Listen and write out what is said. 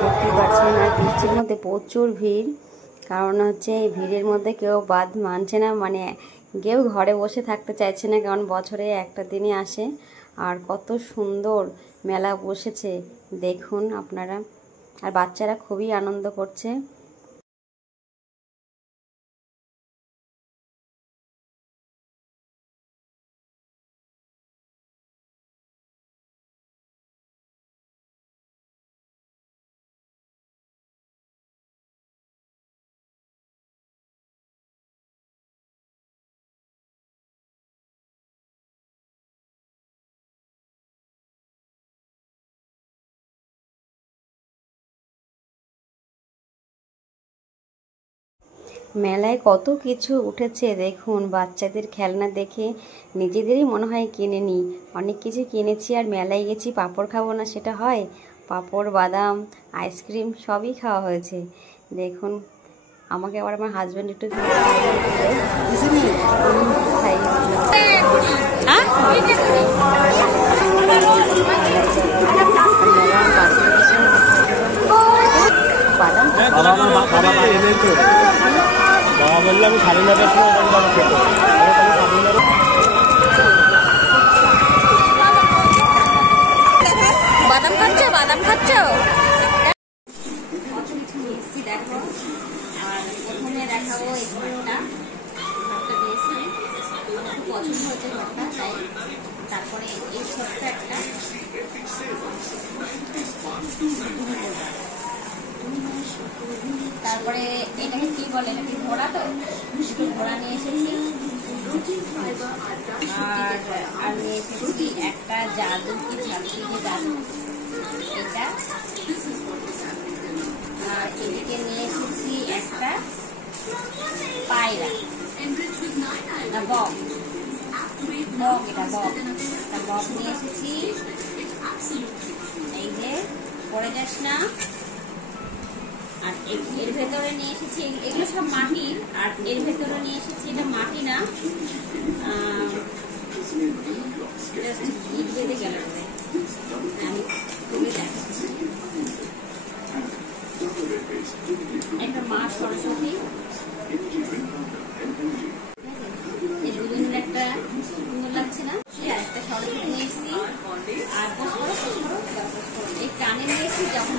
দেখতেই পাচ্ছেন। আর বৃষ্টির মধ্যে প্রচুর ভিড়, কারণ হচ্ছে এই ভিড়ের মধ্যে কেউ বাদ মানছে না, মানে কেউ ঘরে বসে থাকতে চাইছে না, কারণ বছরে একটা দিনই আসে। আর কত সুন্দর মেলা বসেছে দেখুন আপনারা, আর বাচ্চারা খুবই আনন্দ করছে। মেলায় কত কিছু উঠেছে দেখুন, বাচ্চাদের খেলনা দেখে নিজেদেরই মনে হয় কিনে নিই। অনেক কিছু কিনেছি, আর মেলায় গেছি পাঁপড় খাবো না সেটা হয়? পাঁপড়, বাদাম, আইসক্রিম সবই খাওয়া হয়েছে দেখুন। আমাকে আবার আমার হাজব্যান্ড একটু বাবা বললে আমি 9:30টার সময় খেতে বাদাম খাচ্ছ? বাদাম খাচ্ছ? দেখো, আর প্রথমে দেখাবো এই ঘরটা দিয়েছি, আমার খুব পছন্দ হয়েছে ঘরটা, তাই। তারপরে এই ছোট্ট একটা তারপরে এটাকে কি বলে, এটাকে ঘোড়া, তো ঘোড়া নিয়ে এসেছি। আর নিয়ে এসেছি একটা জাদু, কি ঝালকি যে জাদু এটা। আর এদিকে নিয়ে এসেছি একটা পায়রা, বক, এটা বক নিয়ে এসেছি। এই যে পড়ে যাস না। আর এর ভেতরে নিয়ে এসেছি, এগুলো সব মাটির, আর এর ভেতরে নিয়ে এসেছি, এটা মাটি না, বেঁধে গেল, আমি খুবই দেখাচ্ছি। একটা মা সরস্বতী, এই দুদিনের একটা সুন্দর লাগছে না? একটা সরস্বতী নিয়ে এসেছি। আর এই কানে নিয়ে এসেছি, যখন